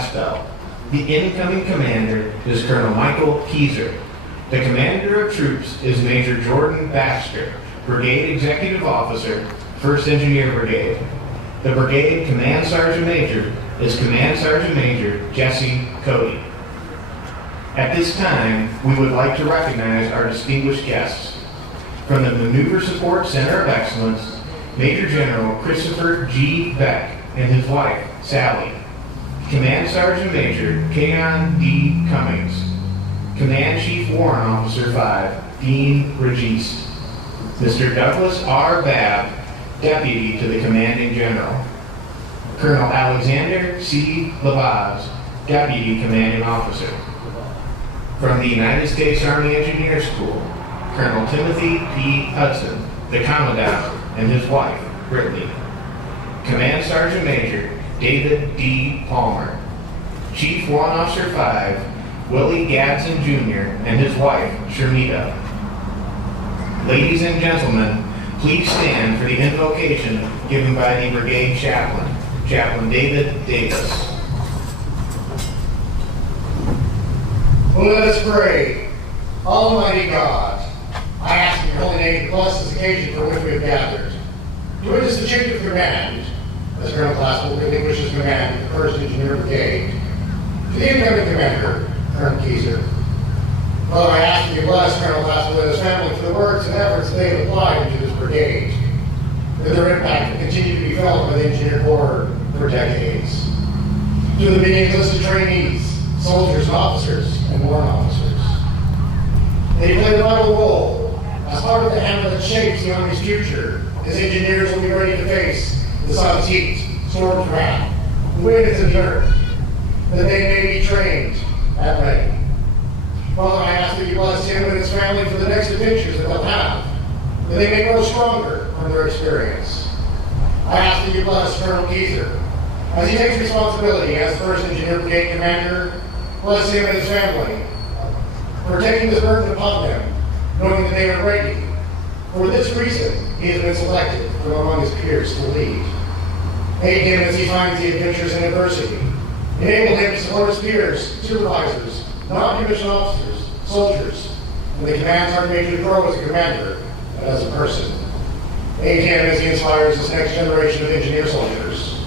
Glassbell. The incoming commander is Colonel Michael Keyser. The commander of troops is Major Jordan Baxter, Brigade Executive Officer, 1st Engineer Brigade. The Brigade Command Sergeant Major is Command Sergeant Major Jesse Cody. At this time, we would like to recognize our distinguished guests. From the Maneuver Support Center of Excellence, Major General Christopher G. Beck and his wife, Sally. Command Sergeant Major Keon D. Cummings. Command Chief Warrant Officer 5, Dean Regis. Mr. Douglas R. Babb, Deputy to the Commanding General. Colonel Alexander C. Labaz, Deputy Commanding Officer. From the United States Army Engineer School, Colonel Timothy P. Hudson, the Commandant, and his wife, Brittany. Command Sergeant Major David D. Palmer. Chief Warrant Officer 5, Willie Gadsden Jr., and his wife, Shermita. Ladies and gentlemen, please stand for the invocation given by the Brigade Chaplain, Chaplain David Davis. Let us pray. Almighty God, I ask in your holy name to bless this occasion for which we have gathered. To witness the change of command, as Colonel Glassbell relinquishes command of the 1st Engineer Brigade, to the incoming commander, Colonel Keyser. Father, I ask that you bless Colonel Glassbell and his family for the works and efforts they have applied into this brigade, that their impact will continue to be felt by the Engineer Corps for decades. To the many enlisted trainees, soldiers and officers, and warrant officers. They play a vital role as part of the hammer that shapes the Army's future, as engineers will be ready to face the sun's heat, storm's wrath, the winds of the earth, that they may be trained at ready. Father, I ask that you bless him and his family for the next adventures that they'll have, that they may grow stronger from their experience. I ask that you bless Colonel Keyser as he takes responsibility as 1st Engineer Brigade Commander. Bless him and his family for taking this burden upon them, knowing that they are ready. For this reason, he has been selected from among his peers to lead. Aid him as he finds the adventures and adversity. Enable him to support his peers, supervisors, non-commissioned officers, soldiers, and the command sergeant major to grow as a commander and as a person. Aid him as he inspires this next generation of engineer soldiers.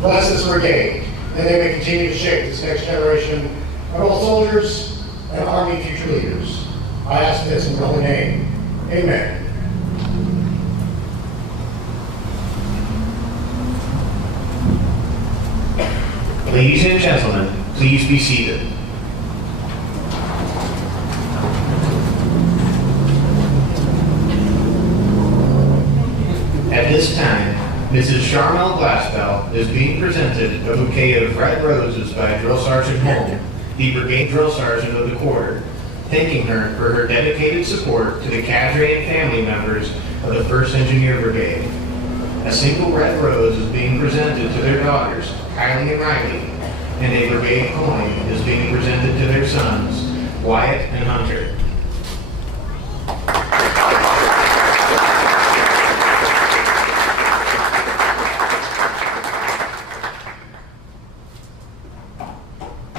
Bless this brigade, that they may continue to shape this next generation of both soldiers and Army future leaders. I ask this in the holy name. Amen. Ladies and gentlemen, please be seated. At this time, Mrs. Charmel Glassbell is being presented a bouquet of red roses by Drill Sergeant Holm, the Brigade Drill Sergeant of the Quarter, thanking her for her dedicated support to the cadre and family members of the 1st Engineer Brigade. A single red rose is being presented to their daughters, Kylie and Riley, and a brigade coin is being presented to their sons, Wyatt and Hunter.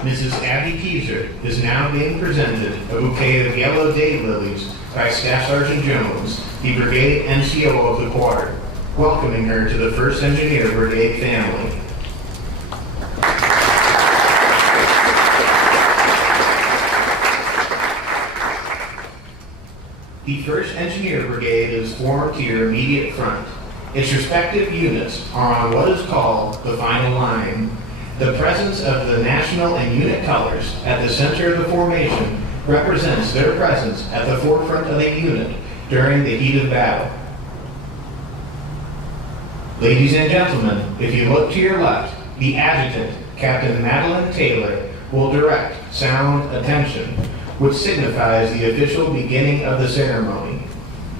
Mrs. Abby Keyser is now being presented a bouquet of yellow daylilies by Staff Sergeant Jones, the Brigade NCO of the Quarter, welcoming her to the 1st Engineer Brigade family. The 1st Engineer Brigade is formed to your immediate front. Its respective units are on what is called the final line. The presence of the national and unit colors at the center of the formation represents their presence at the forefront of the unit during the heat of battle. Ladies and gentlemen, if you look to your left, the adjutant, Captain Madeline Taylor, will direct sound attention, which signifies the official beginning of the ceremony.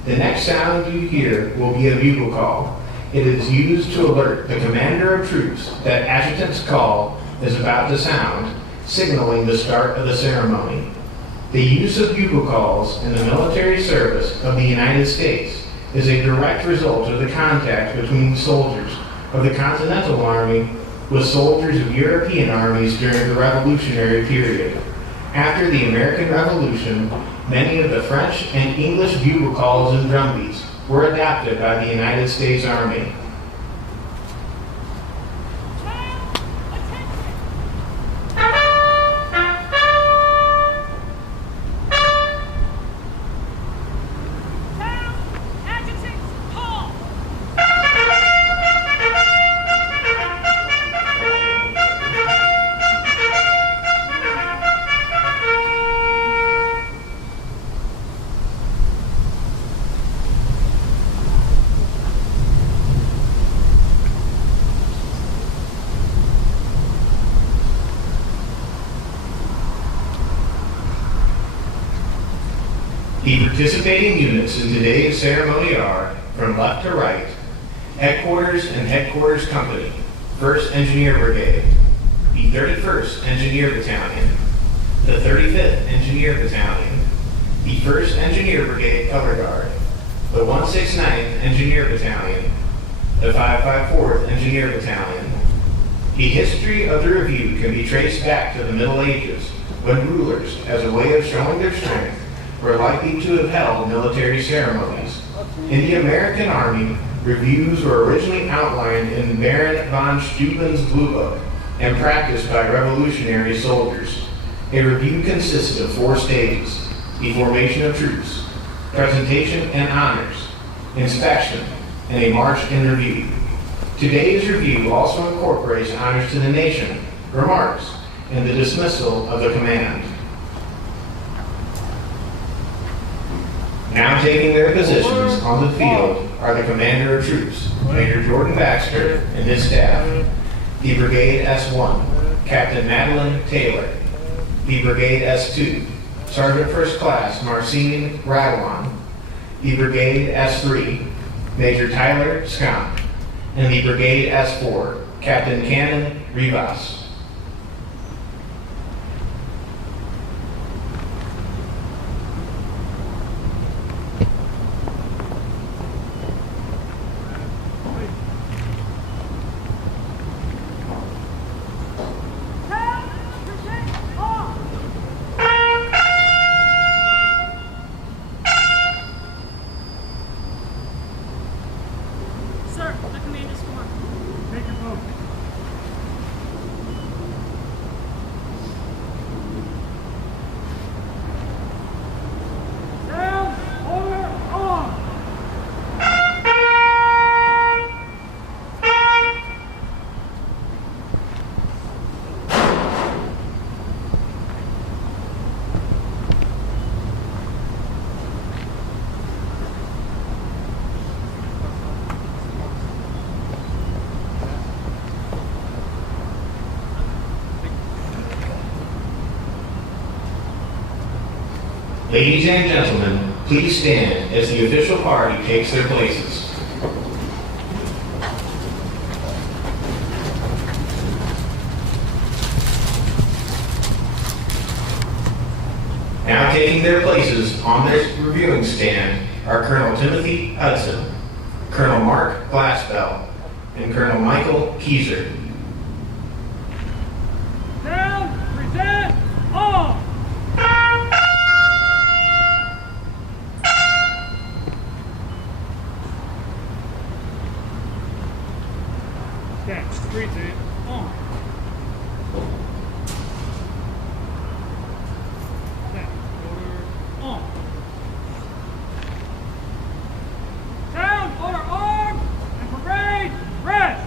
The next sound you hear will be a bugle call. It is used to alert the commander of troops that adjutant's call is about to sound, signaling the start of the ceremony. The use of bugle calls in the military service of the United States is a direct result of the contact between soldiers of the Continental Army with soldiers of European armies during the Revolutionary period. After the American Revolution, many of the French and English bugle calls and drumbeats were adopted by the United States Army. The participating units in today's ceremony are, from left to right, Headquarters and Headquarters Company, 1st Engineer Brigade, the 31st Engineer Battalion, the 35th Engineer Battalion, the 1st Engineer Brigade Color Guard, the 169th Engineer Battalion, the 554th Engineer Battalion. The history of the review can be traced back to the Middle Ages, when rulers, as a way of showing their strength, were likely to have held military ceremonies. In the American Army, reviews were originally outlined in Baron von Steuben's Blue Book and practiced by revolutionary soldiers. A review consisted of 4 stages: the formation of troops, presentation and honors, inspection, and a march in review. Today's review also incorporates honors to the nation, remarks, and the dismissal of the command. Now taking their positions on the field are the Commander of Troops, Major Jordan Baxter, and his staff, the Brigade S1, Captain Madeline Taylor, the Brigade S2, Sergeant First Class Marcine Radwan, the Brigade S3, Major Tyler Scott, and the Brigade S4, Captain Cannon Rivas. Ladies and gentlemen, please stand as the official party takes their places. Now taking their places on this reviewing stand are Colonel Timothy Hudson, Colonel Mark Glassbell, and Colonel Michael Keyser. Down, present, on! Okay, present, on. Set, order, on. Down, order, on, and parade, rest.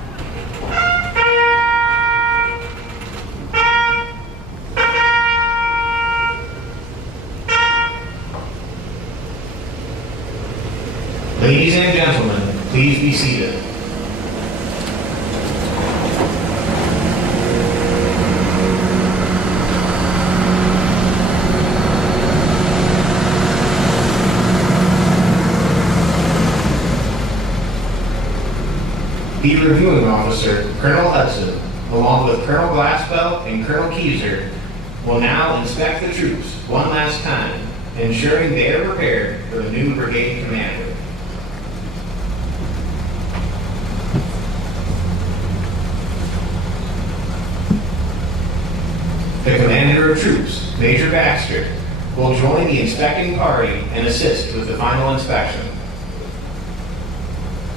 Ladies and gentlemen, please be seated. The reviewing officer, Colonel Hudson, along with Colonel Glassbell and Colonel Keyser, will now inspect the troops one last time, ensuring they are prepared for the new brigade commander. The commander of troops, Major Baxter, will join the inspecting party and assist with the final inspection.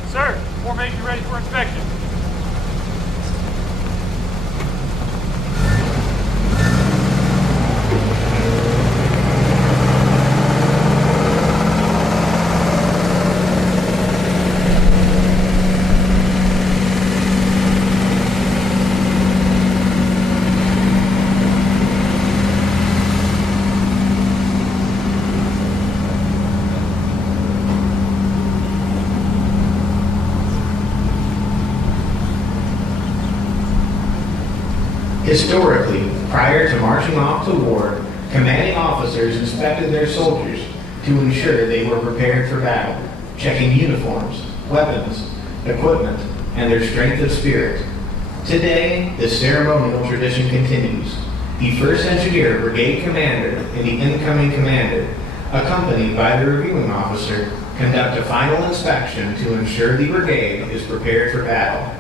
Sir, formation ready for inspection. Historically, prior to marching off to war, commanding officers inspected their soldiers to ensure they were prepared for battle, checking uniforms, weapons, equipment, and their strength of spirit. Today, the ceremonial tradition continues. The 1st Engineer Brigade Commander and the incoming commander, accompanied by the reviewing officer, conduct a final inspection to ensure the brigade is prepared for battle.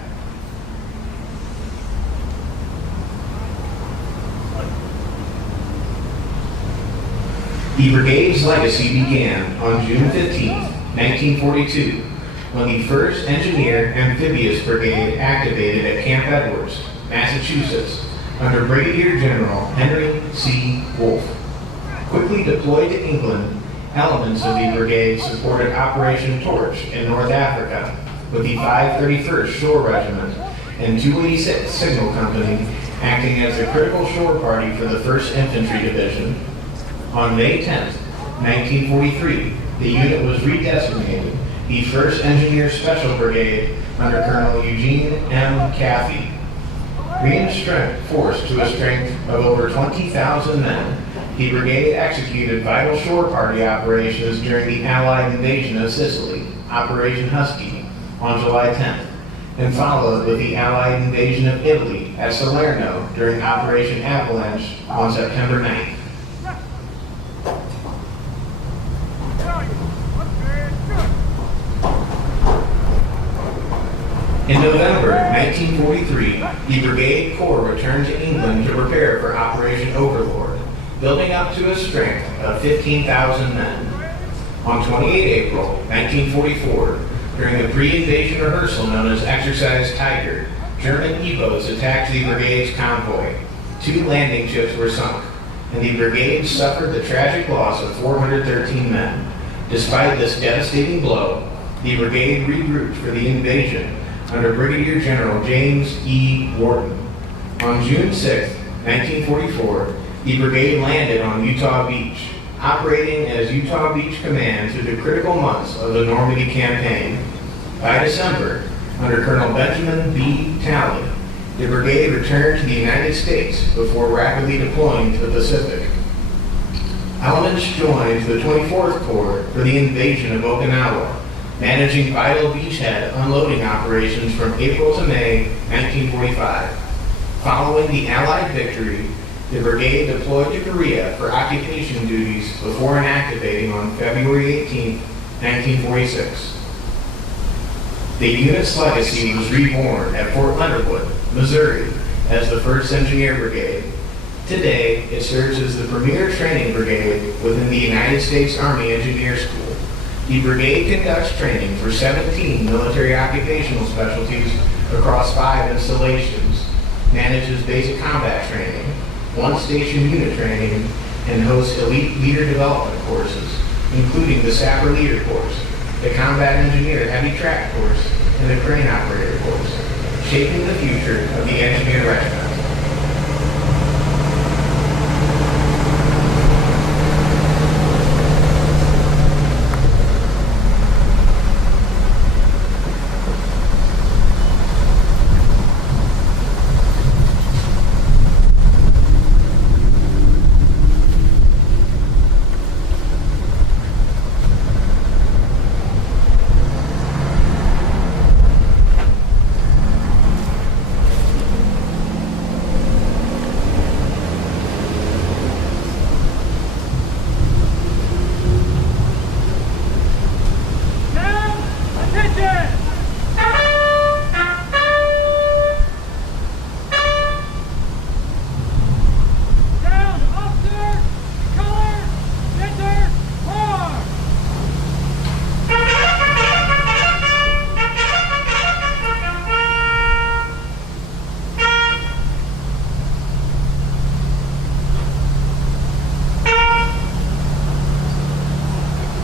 The brigade's legacy began on June 15, 1942, when the 1st Engineer Amphibious Brigade activated at Camp Edwards, Massachusetts, under Brigadier General Henry C. Wolfe. Quickly deployed to England, elements of the brigade supported Operation Torch in North Africa, with the 531st Shore Regiment and 286th Signal Company acting as the critical shore party for the 1st Infantry Division. On May 10, 1943, the unit was redesignated the 1st Engineer Special Brigade under Colonel Eugene M. Caffey. Reinforced to a strength of over 20,000 men, the brigade executed vital shore party operations during the Allied invasion of Sicily, Operation Husky, on July 10th, and followed with the Allied invasion of Italy at Salerno during Operation Avalanche on September 9th. In November 1943, the Brigade Corps returned to England to prepare for Operation Overlord, building up to a strength of 15,000 men. On 28 April 1944, during the pre-invasion rehearsal known as Exercise Tiger, German U-boats attacked the brigade's convoy. 2 landing ships were sunk, and the brigade suffered the tragic loss of 413 men. Despite this devastating blow, the brigade regrouped for the invasion under Brigadier General James E. Wharton. On June 6, 1944, the brigade landed on Utah Beach, operating as Utah Beach Command through the critical months of the Normandy campaign. By December, under Colonel Benjamin B. Talley, the brigade returned to the United States before rapidly deploying to the Pacific. Elements joined the 24th Corps for the invasion of Okinawa, managing vital beachhead unloading operations from April to May 1945. Following the Allied victory, the brigade deployed to Korea for occupation duties before inactivating on February 18, 1946. The unit's legacy was reborn at Fort Leonard Wood, Missouri, as the 1st Engineer Brigade. Today, it serves as the premier training brigade within the United States Army Engineer School. The brigade conducts training for 17 military occupational specialties across 5 installations, manages basic combat training, 1 station unit training, and hosts elite leader development courses, including the Sapper Leader course, the Combat Engineer Heavy Track course, and the Crane Operator course, shaping the future of the Engineer Regiment.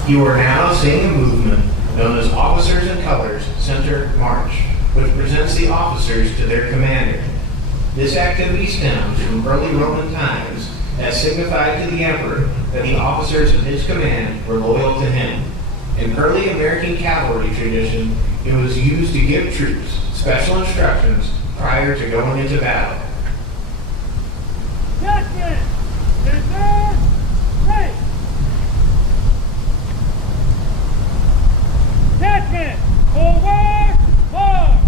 You are now seeing a movement known as Officers in Colors Center March, which presents the officers to their commander. This activity stems from early Roman times, as signified to the emperor that the officers of his command were loyal to him. In early American cavalry tradition, it was used to give troops special instructions prior to going into battle. Detachment! Descend! Right! Detachment! Forward! March!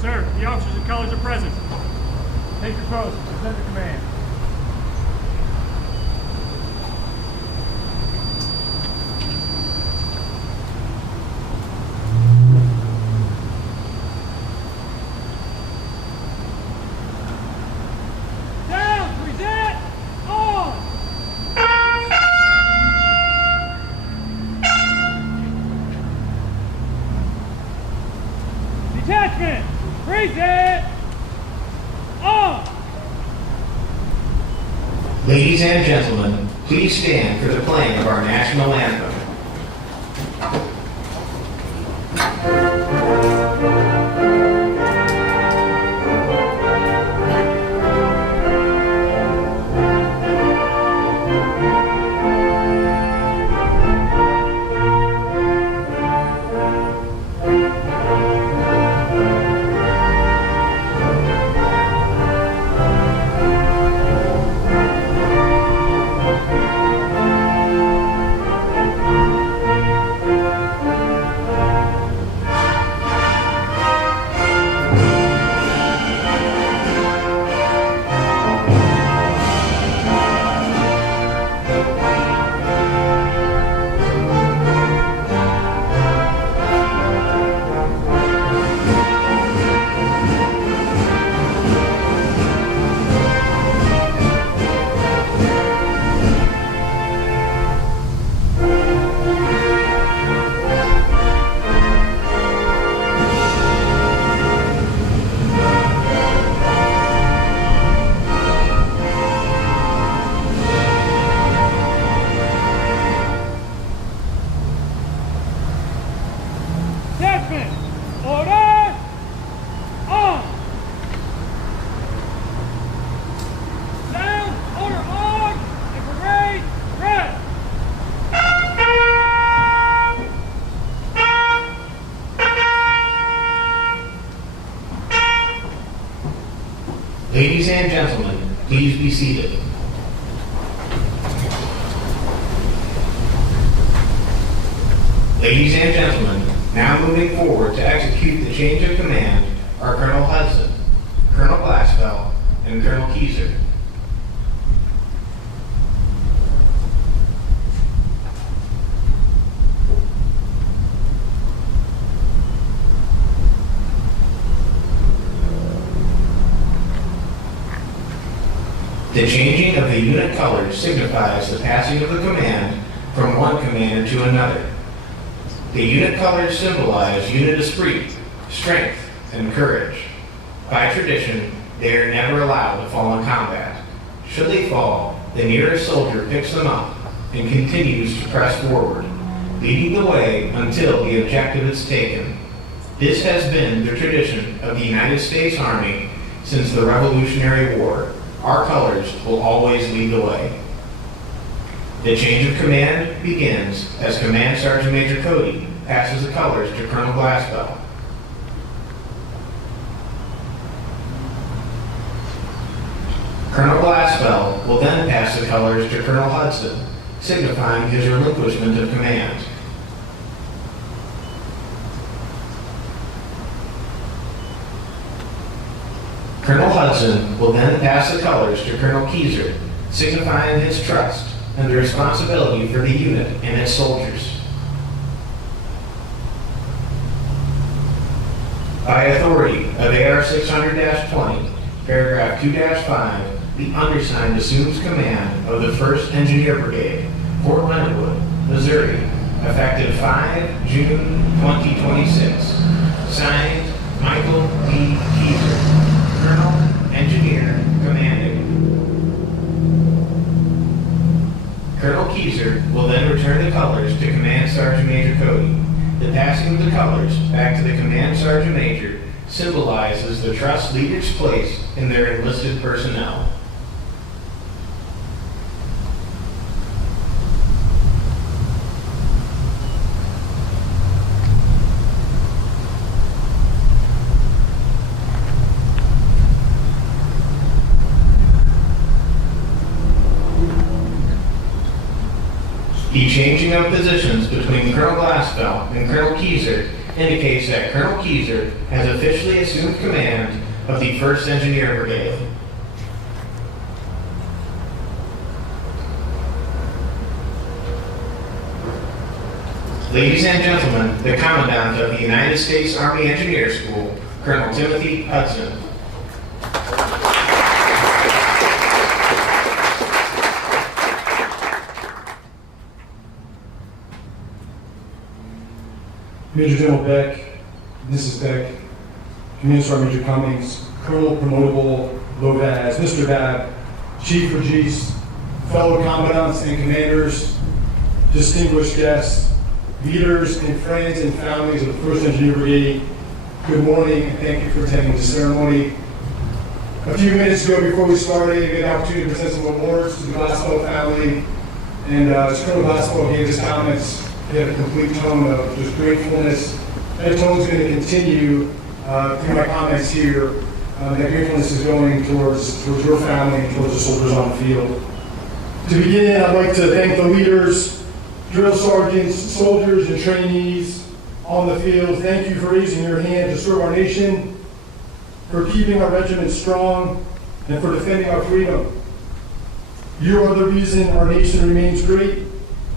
Sir, the officers and colors are present. Take your post. Present the command. Down! Present! On! Detachment! Present! On! Ladies and gentlemen, please stand for the playing of our national anthem. Detachment! Order! On! Sound! Order on! And parade! Rest! Ladies and gentlemen, please be seated. Ladies and gentlemen, now moving forward to execute the change of command are Colonel Hudson, Colonel Glassfell, and Colonel Keyser. The changing of the unit colors signifies the passing of the command from one commander to another. The unit colors symbolize unit esprit, strength, and courage. By tradition, they are never allowed to fall in combat. Should they fall, the nearest soldier picks them up and continues to press forward, leading the way until the objective is taken. This has been the tradition of the United States Army since the Revolutionary War. Our colors will always lead the way. The change of command begins as Command Sergeant Major Cody passes the colors to Colonel Glassfell. Colonel Glassfell will then pass the colors to Colonel Hudson, signifying his relinquishment of command. Hudson will then pass the colors to Colonel Keyser, signifying his trust and the responsibility for the unit and its soldiers. By authority of AR 600-20, paragraph 2-5, the undersigned assumes command of the 1st Engineer Brigade, Fort Leonard Wood, Missouri, effective 5 June 2026. Signed, Michael D. Keyser, Colonel, Engineer, Commanding. Colonel Keyser will then return the colors to Command Sergeant Major Cody. The passing of the colors back to the Command Sergeant Major symbolizes the trust leaders place in their enlisted personnel. The changing of positions between Colonel Glassfell and Colonel Keyser indicates that Colonel Keyser has officially assumed command of the 1st Engineer Brigade. Ladies and gentlemen, the Commandant of the United States Army Engineer School, Colonel Timothy Hudson. Major General Beck, Mrs. Beck, Command Sergeant Major Cummings, Colonel Promotable Lopez, Mr. Babb, Chief Regis, fellow commandants and commanders, distinguished guests, leaders and friends and families of the 1st Engineer Brigade, good morning and thank you for attending the ceremony. A few minutes ago before we started, we had the opportunity to present some awards to the Glassfell family, and as Colonel Glassfell gave his comments, he had a complete tone of just gratefulness. That tone's going to continue through my comments here. That gratefulness is going towards your family and towards the soldiers on the field. To begin, I'd like to thank the leaders, drill sergeants, soldiers, and trainees on the field. Thank you for raising your hand to serve our nation, for keeping our regiment strong, and for defending our freedom. You are the reason our nation remains great.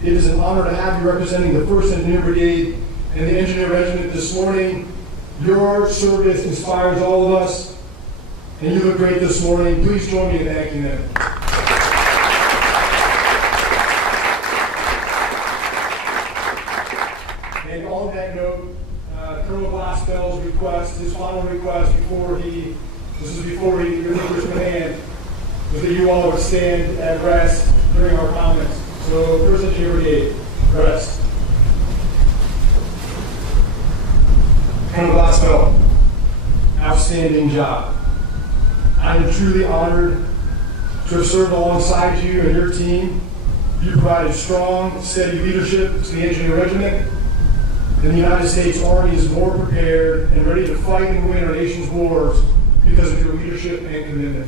It is an honor to have you representing the 1st Engineer Brigade and the Engineer Regiment this morning. Your service inspires all of us, and you look great this morning. Please join me in thanking them. And on that note, Colonel Glassfell's request, his final request before he relinquished command, was that you all would stand at rest during our comments. So, 1st Engineer Brigade, rest. Colonel Glassfell, outstanding job. I am truly honored to have served alongside you and your team. You provided strong, steady leadership to the Engineer Regiment, and the United States Army is more prepared and ready to fight and win our nation's wars because of your leadership and commitment.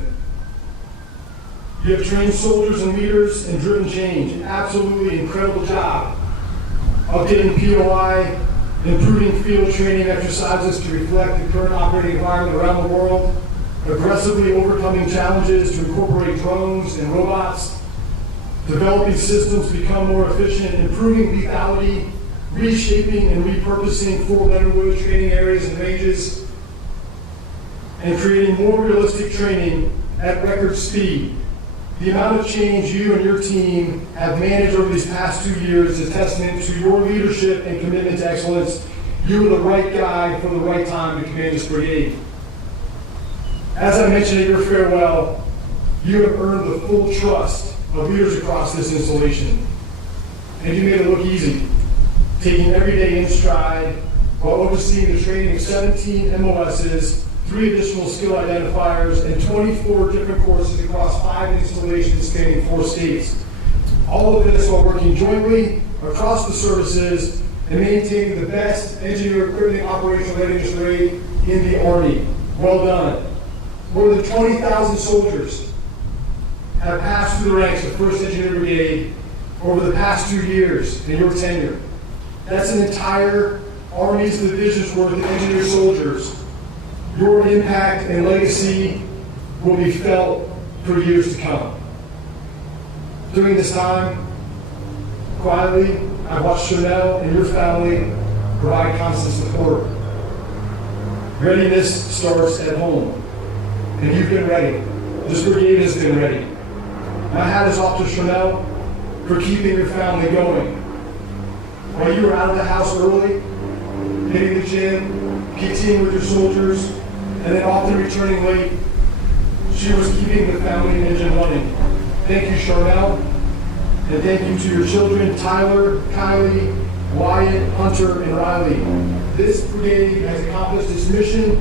You have trained soldiers and leaders and driven change. An absolutely incredible job. Updating POI, improving field training exercises to reflect the current operating environment around the world, aggressively overcoming challenges to incorporate drones and robots, developing systems to become more efficient, improving lethality, reshaping and repurposing Fort Leonard Wood training areas and ranges, and creating more realistic training at record speed. The amount of change you and your team have managed over these past 2 years is a testament to your leadership and commitment to excellence. You were the right guy for the right time to command this brigade. As I mentioned at your farewell, you have earned the full trust of leaders across this installation. And you made it look easy, taking every day in stride while overseeing the training of 17 MOSs, 3 additional skill identifiers, and 24 different courses across 5 installations spanning 4 states. All of this while working jointly across the services and maintaining the best engineer equipment operational readiness rate in the Army. Well done. More than 20,000 soldiers have passed through the ranks of 1st Engineer Brigade over the past 2 years in your tenure. That's an entire Army's division's worth of engineer soldiers. Your impact and legacy will be felt for years to come. During this time, quietly, I watched Chanel and your family provide constant support. Readiness starts at home, and you've been ready. This brigade has been ready. My hat is off to Chanel for keeping your family going. While you were out of the house early, hitting the gym, PTing with your soldiers, and then often returning late, she was keeping the family engine running. Thank you, Chanel, and thank you to your children, Tyler, Kylie, Wyatt, Hunter, and Riley. This brigade has accomplished its mission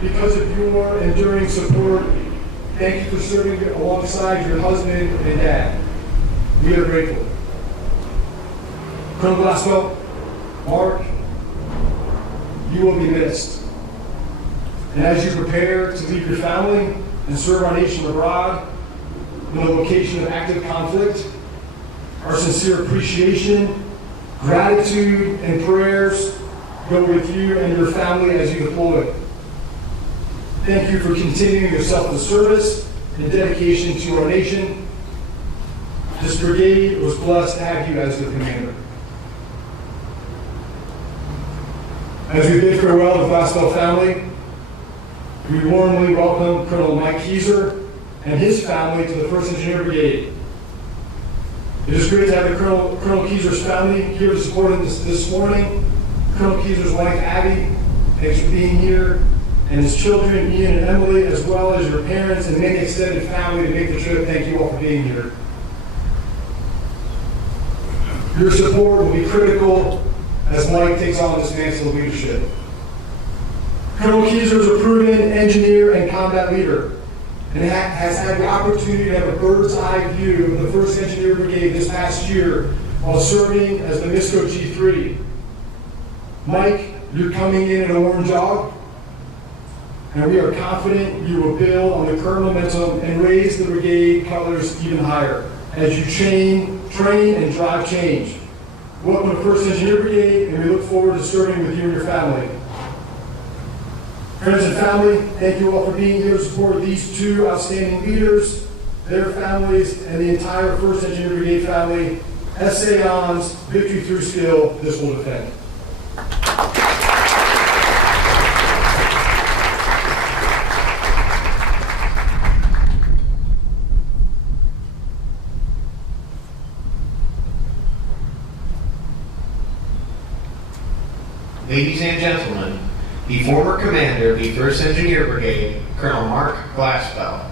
because of your enduring support. Thank you for serving alongside your husband and dad. We are grateful. Colonel Glasgow, Mark, you will be missed. And as you prepare to leave your family and serve our nation abroad in a location of active conflict, our sincere appreciation, gratitude, and prayers go with you and your family as you deploy. Thank you for continuing your selfless service and dedication to our nation. This brigade was blessed to have you as the commander. As we bid farewell to the Glassbell family, we warmly welcome Colonel Mike Keyser and his family to the 1st Engineer Brigade. It is great to have the Colonel Keyser's family here to support him this morning. Colonel Keyser's wife, Abby, thanks for being here, and his children, Ian and Emily, as well as your parents and many extended family to make the trip. Thank you all for being here. Your support will be critical as Mike takes on this mantle of leadership. Colonel Keyser is a proven engineer and combat leader, and has had the opportunity to have a bird's eye view of the 1st Engineer Brigade this past year while serving as the MISCO G3. Mike, you're coming in an orange job, and we are confident you will build on the current momentum and raise the brigade colors even higher as you train and drive change. Welcome to 1st Engineer Brigade, and we look forward to serving with you and your family. Friends and family, thank you all for being here to support these two outstanding leaders, their families, and the entire 1st Engineer Brigade family. Essayons, victory through skill, this will defend. Ladies and gentlemen, the former commander of the 1st Engineer Brigade, Colonel Mark Glassbell.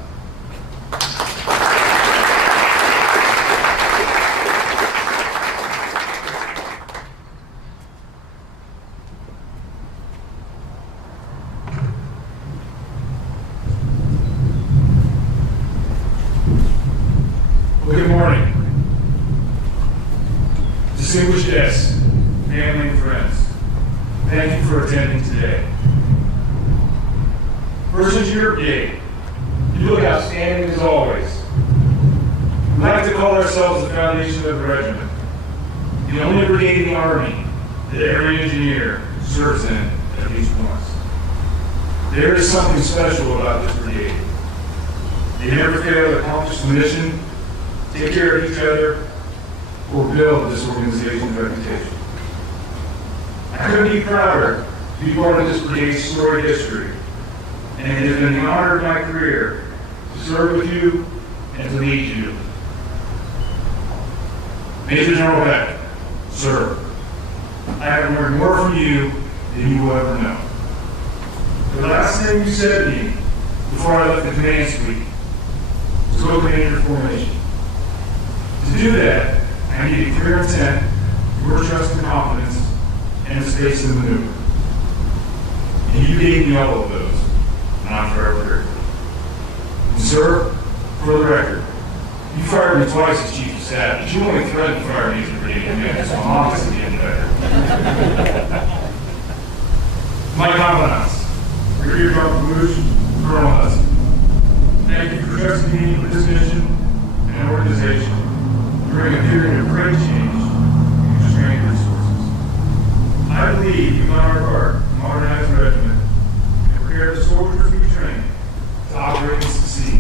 Well, good morning. Distinguished guests, family and friends, thank you for attending today. 1st Engineer Brigade, you look outstanding as always. We like to call ourselves the foundation of the regiment, the only brigade in the Army that every engineer serves in at least once. There is something special about this brigade. They never fail to accomplish the mission, take care of each other, or build this organization's reputation. I couldn't be prouder to be part of this brigade's storied history, and it has been the honor of my career to serve with you and to lead you. Major General Beck, sir, I have learned more from you than you will ever know. The last thing you said to me before I left the command suite was go command your formation. To do that, I needed clear intent, your trust and confidence, and the space to maneuver. And you gave me all of those, and I'm forever grateful. And sir, for the record, you fired me twice as Chief of Staff, but you only threatened to fire me as a brigade commander, so I'm obviously getting better. My confidants, Brigadier General Bush, Colonel Hudson, thank you for trusting me with this mission and organization during a period of great change and constrained resources. I believe you've done our part to modernize the regiment and prepare the soldiers we train to operate and succeed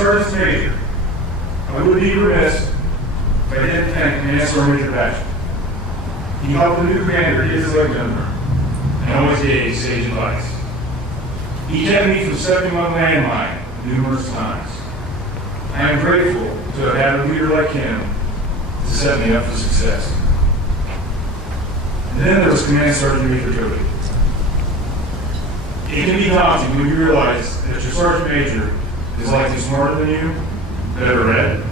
Sergeant Major, I would be remiss if I didn't thank Command Sergeant Major Baxter. He helped the new commander get his leg under and always gave sage advice. He kept me from stepping on landmine numerous times. I am grateful to have had a leader like him to set me up for success. And then there was Command Sergeant Major Cody. It can be daunting when you realize that your Sergeant Major is likely smarter than you, better read,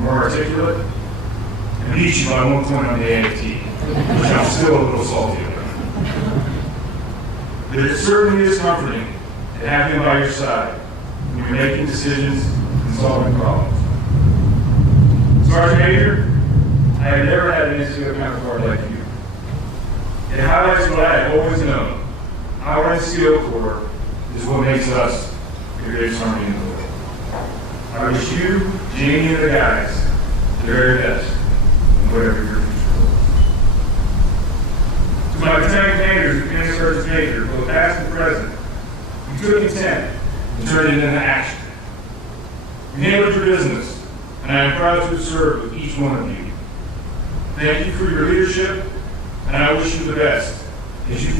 more articulate, and beat you by 1 point on the AAT, which I'm still a little salty about. But it certainly is comforting to have him by your side when you're making decisions and solving problems. Sergeant Major, I have never had an NCO counterpart like you. It highlights what I have always known. Our NCO Corps is what makes us the greatest army in the world. I wish you, Jamie, and the guys the very best in whatever your future holds. To my lieutenant commanders and command sergeant major, both past and present, you took intent and turned it into action. You handled your business, and I am proud to have served with each one of you. Thank you for your leadership, and I wish you the best as you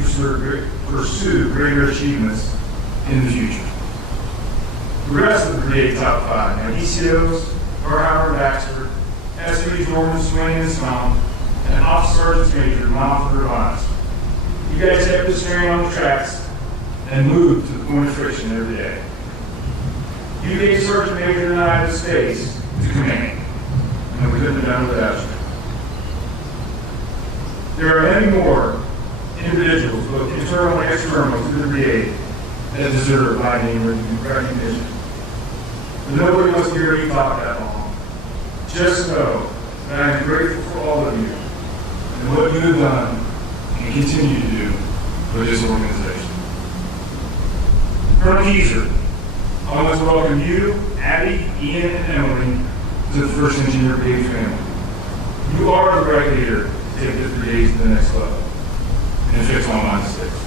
pursue greater achievements in the future. The rest of the Brigade Top 5, my DCOs, Howard Baxter, SVs Norman, Swain, and Small, and Officer Sergeant Major Montford Lawrence. You guys kept us steering on the tracks and moved to the point of friction every day. You gave Sergeant Major and I the space to command, and we couldn't have done it without you. There are many more individuals, both internal and external, to the Brigade that deserve my name recognition. But nobody wants to hear me talk that long. Just know that I am grateful for all of you and what you have done and continue to do for this organization. Colonel Keyser, I want to welcome you, Abby, Ian, and Emily to the 1st Engineer Brigade family. You are the right leader to take this brigade to the next level and fix all my mistakes.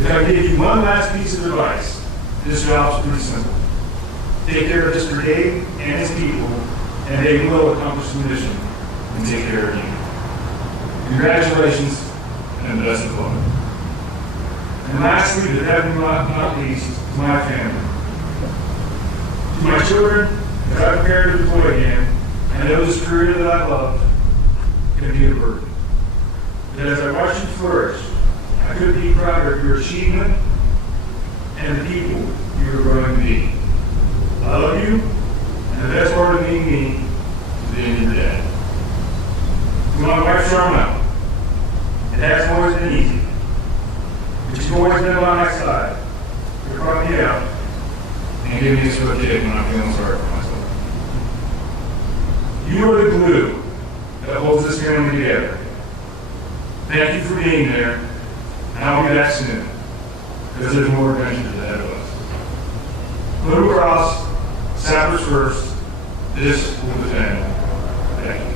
If I give you one last piece of advice, this job's pretty simple. Take care of this brigade and its people, and they will accomplish the mission and take care of you. Congratulations, and best of luck. And lastly, but definitely not least, to my family. To my children, as I prepare to deploy again, I know this career that I love can be a burden. But as I watch you flourish, I couldn't be prouder of your achievement and the people you are growing to be. I love you, and the best part of being me is being your dad. To my wife, Charma, it hasn't always been easy, but you've always been by my side. You brought me out and give me a sort of kick when I'm feeling sorry for myself. You are the glue that holds this family together. Thank you for being there, and I'll be back soon, because there's more adventures ahead of us. Blue Cross, Sappers first, this will defend. Thank you.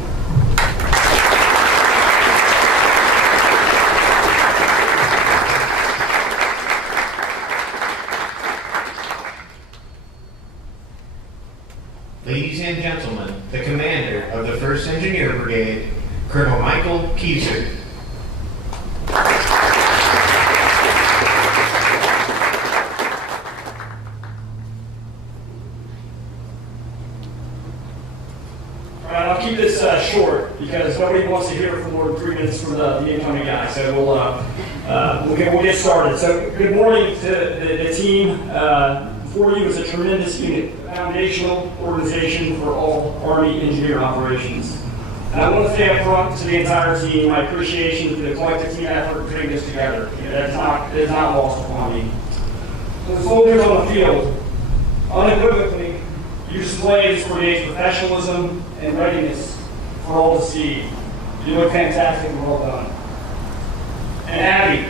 Ladies and gentlemen, the commander of the 1st Engineer Brigade, Colonel Michael Keyser. I'll keep this short because nobody wants to hear for more than 3 minutes from the incoming guy. So we'll get started. So good morning to the team. Before you is a tremendous unit, a foundational organization for all Army engineer operations. And I want to say up front to the entire team my appreciation for the collective team effort putting this together. That is not lost upon me. So the soldiers on the field, unequivocally, you display this brigade's professionalism and readiness for all to see. You look fantastic and well done. And Abby,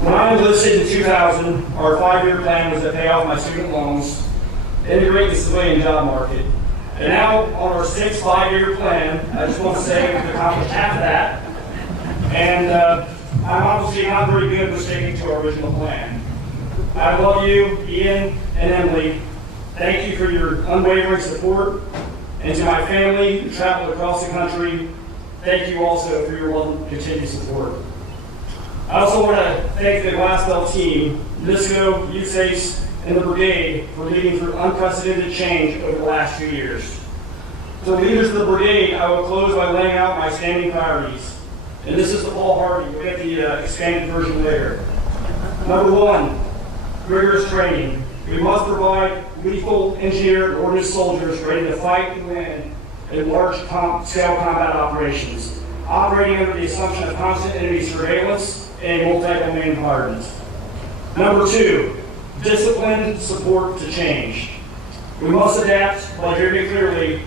when I enlisted in 2000, our 5-year plan was to pay off my student loans, integrate the civilian job market. And now, on our 6th 5-year plan, I just want to say we've accomplished half of that. And I'm obviously not very good with sticking to our original plan. I love you, Ian, and Emily. thank you for your unwavering support. And to my family who traveled across the country, thank you also for your love and continued support. I also want to thank the Glass Belt team, NISCO, USACE, and the Brigade for leading through unprecedented change over the last 2 years. To the leaders of the Brigade, I will close by laying out my standing priorities. And this is the Paul Hardy. We'll get the expanded version later. Number 1, rigorous training. We must provide lethal engineered and ordnance soldiers ready to fight and win in large-scale combat operations, operating under the assumption of constant enemy surveillance and a multi-domain environment. Number 2, disciplined support to change. We must adapt, while hearing it clearly,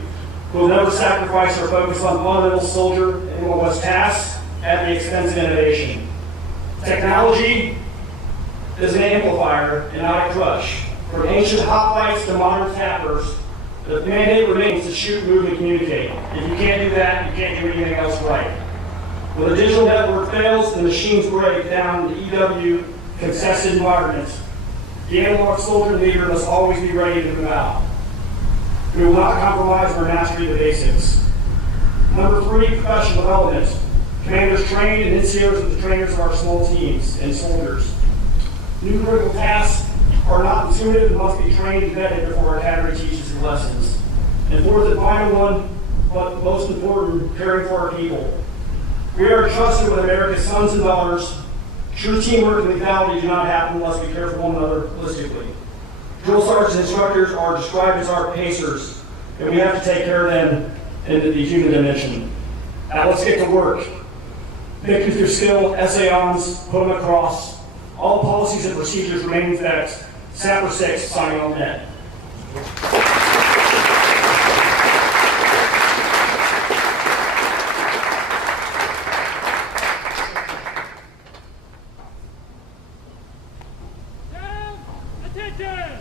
we'll never sacrifice our focus on fundamental soldier and what was tasks at the expense of innovation. Technology is an amplifier and not a crush. From ancient hoplites to modern tappers, the mandate remains to shoot, move, and communicate. If you can't do that, you can't do anything else right. When the digital network fails, the machines break down the EW contested environment. The analog soldier leader must always be ready to move out. We will not compromise our mastery of the basics. Number 3, professional development. Commanders train and NCOs are the trainers of our small teams and soldiers. New critical tasks are not intuitive and must be trained and vetted before our cadre teaches the lessons. And fourth and final one, but most important, caring for our people. We are entrusted with America's sons and daughters. True teamwork and lethality do not happen unless we care for one another holistically. Drill sergeants and instructors are described as our pacers, and we have to take care of them in the human dimension. Now let's get to work. Victory through skill, SAONs, put them across. All policies and procedures remain in effect. Sapper 6, signing on net. Down, attention!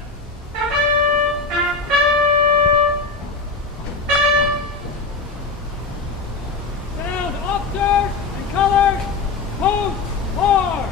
Sound, officers and colors, post hard!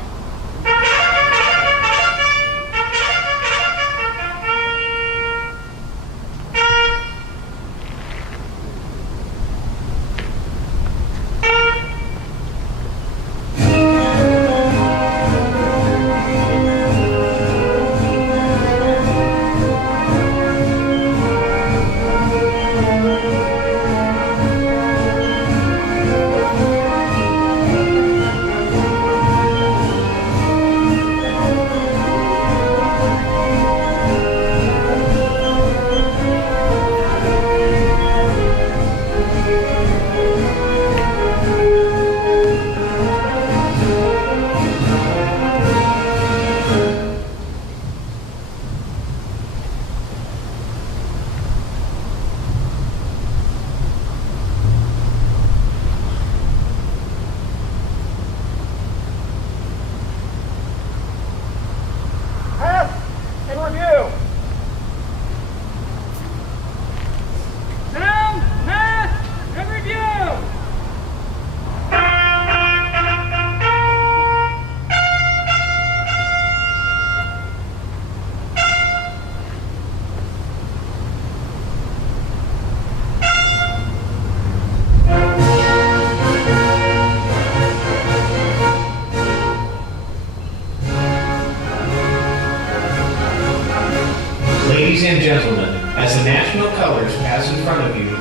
Ladies and gentlemen, as the national colors pass in front of you,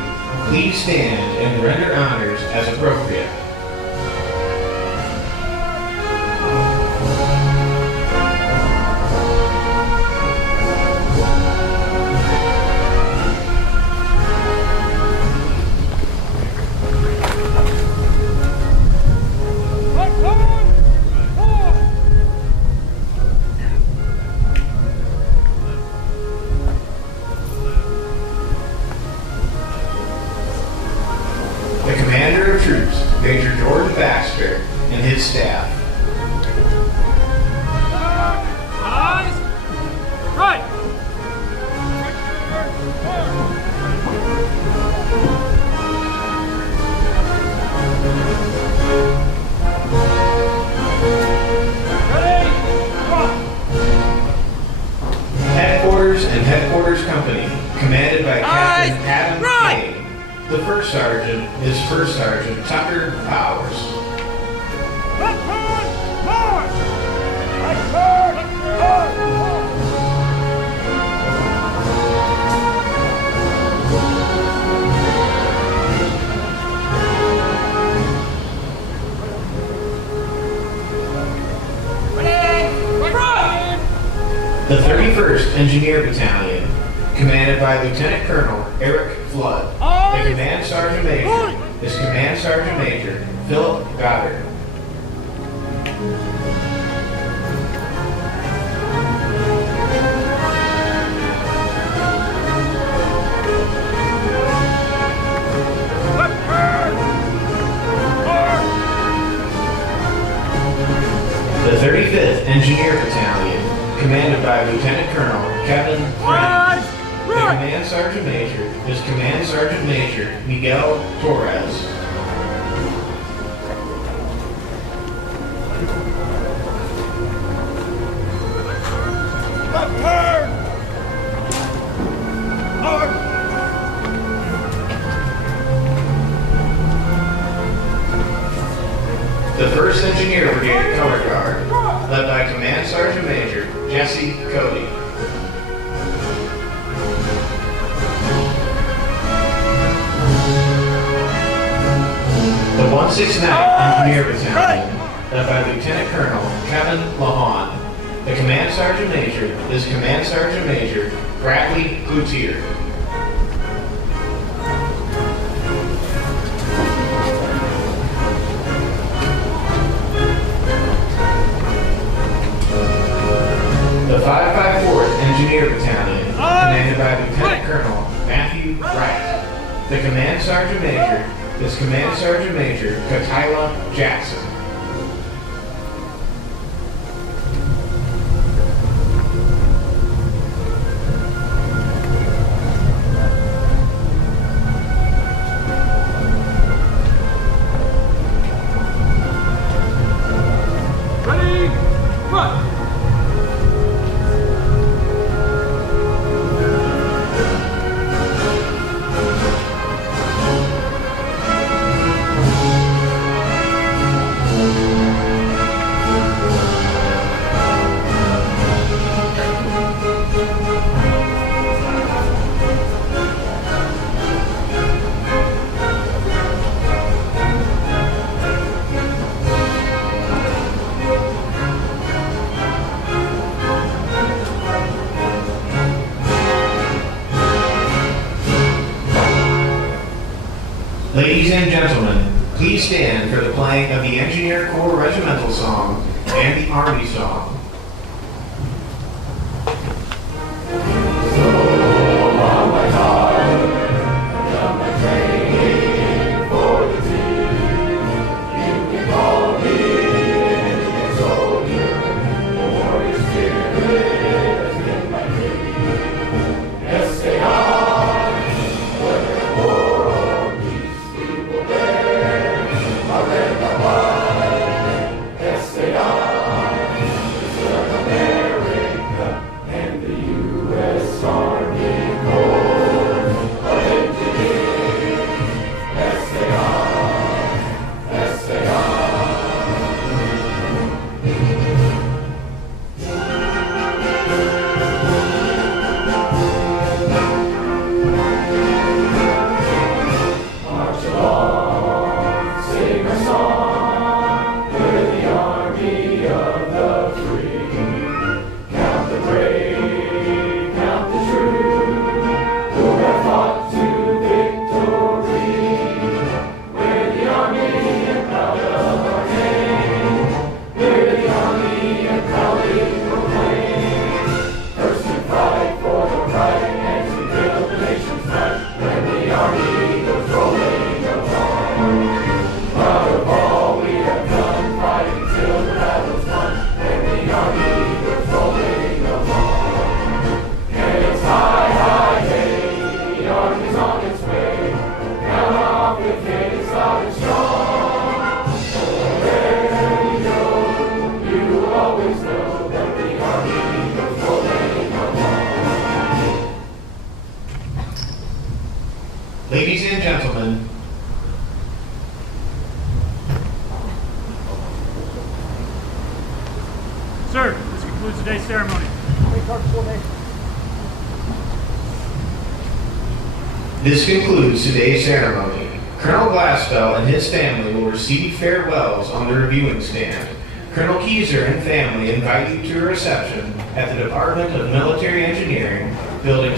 please stand and render honors as appropriate. The Commander of Troops, Major Jordan Baxter, and his staff. Eyes, right! Ready, rock! Headquarters and Headquarters Company, commanded by Captain Adam right. Kane. The first sergeant is First Sergeant Tucker Powers. Left turn, march! Right turn, march! The 31st Engineer Battalion, commanded by Lieutenant Colonel Eric Flood. The Command Sergeant Major is Command Sergeant Major Philip Goddard. Left turn! March! The 35th Engineer Battalion, commanded by Lieutenant Colonel Kevin Friend. The Command Sergeant Major is Command Sergeant Major Miguel Torres. Left turn! March! The 1st Engineer Brigade Color Guard, led by Command Sergeant Major Jesse Cody. The 169th Engineer Battalion, led by Lieutenant Colonel Kevin Lahan. The Command Sergeant Major is Command Sergeant Major Bradley Cloutier. The 554th Engineer Battalion, commanded by Lieutenant Colonel Matthew Wright. The Command Sergeant Major is Command Sergeant Major Katila Jackson. Ready, front! Ladies and gentlemen, please stand for the playing of the Engineer Corps Regimental Song and the Army Song. Ladies and gentlemen, Sir, this concludes today's ceremony. this concludes today's ceremony. Colonel Glassfell and his family will receive farewells on the reviewing stand. Colonel Keyser and family invite you to a reception at the Department of Military Engineering, Building